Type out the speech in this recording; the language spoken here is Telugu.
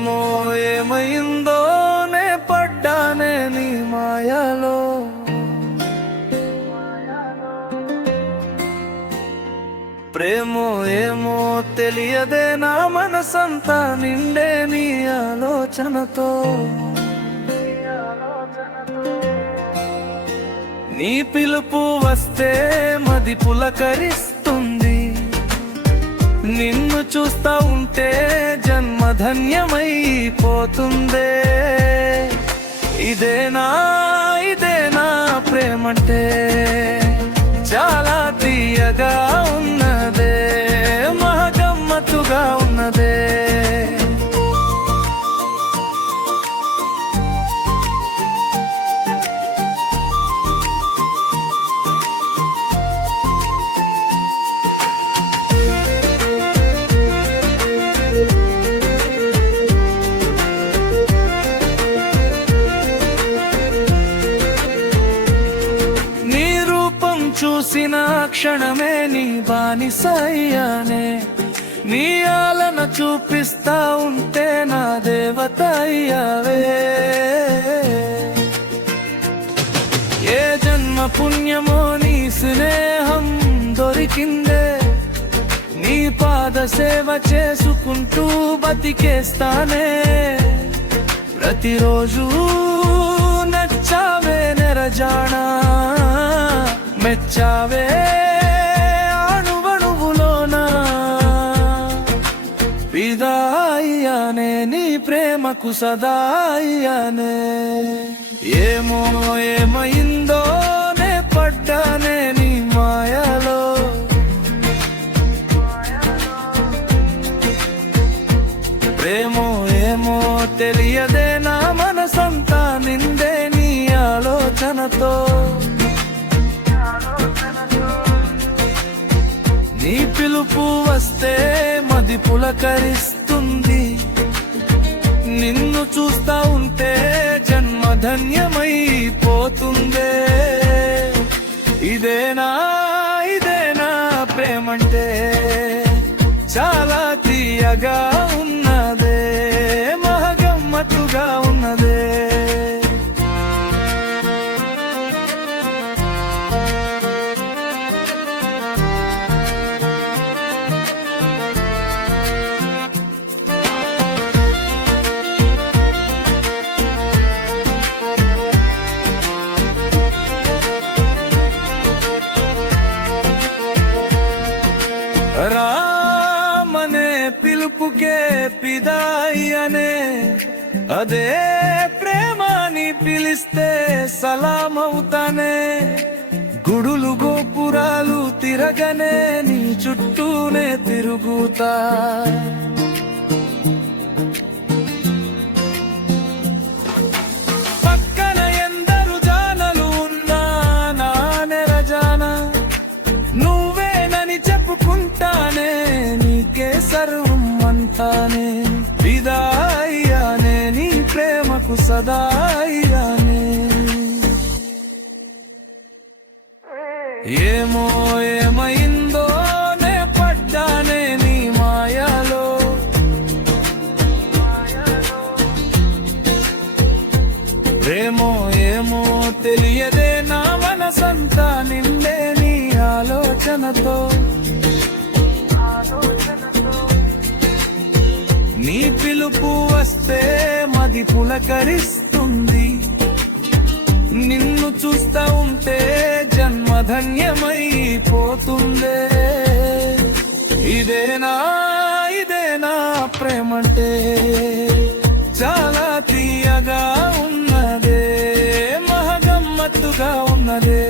ఏమో ఏమైందో నే పడ్డానే నీ మాయలో. ప్రేమో ఏమో తెలియదే నా మనసంతా నిండే నీ ఆలోచనతో. నీ పిలుపు వస్తే మది పులకరిస్తుంది. నిన్ను చూస్తా ఉంటే జన్మధన్యమైపోతుందే. ఇదేనా ప్రేమంటే చాలా తీయగా ఉన్నదే, మహగమ్మత్తుగా ఉన్నదే. చూసిన క్షణమే నీ బానిసయ్యానే. నీ ఆలన చూపిస్తా ఉంటే నా దేవత అయ్యావే. ఏ జన్మ పుణ్యమో నీ స్నేహం దొరికిందే. నీ పాద సేవ చేసుకుంటూ బతికేస్తానే. ప్రతిరోజు నచ్చావే నెరజానా, మెచ్చావే అణువణువులోనా. ఫిదా అయ్యానే నీ ప్రేమకు సదా అయ్యానే. ఏమో ఏమైందో నే పడ్డానే నీ మాయలో. ప్రేమో ఏమో తెలియదే నా మనసంతా నిండే నీ ఆలోచనతో. నీ పిలుపు వస్తే మది పులకరిస్తుంది. నిన్ను చూస్తా ఉంటే జన్మధన్యమైపోతుందే. ఇదేనా ప్రేమంటే చాలా తీయగా ఉన్నదే, మహగమ్మత్తుగా ఉన్నదే. రామనే పిలుపుకే పిదాయనే. అదే ప్రేమని పిలిస్తే సలామవుతానే. గుడులు గోపురాలు తిరగనే నీ చుట్టూనే తిరుగుతా. పక్కన ఎందరు జానలు ఉన్నా నా నెరజానా. నువ్వేనని చెప్పుకుంటానే, నీకే సర్వం అంటానే. ఫిదా అయ్యానే నీ ప్రేమకు సదా అయ్యానే. ఏమో ఏమైందో నే పడ్డానే నీ మాయలో. ప్రేమో ఏమో తెలియదే నా మనసంతా నిండే నీ ఆలోచనతో. నీ పిలుపు వస్తే మది పులకరిస్తుంది. నిన్ను చూస్తా ఉంటే జన్మధన్యమైపోతుందే. ఇదేనా ప్రేమంటే చాలా తీయగా ఉన్నదే, మహగమ్మత్తుగా ఉన్నదే.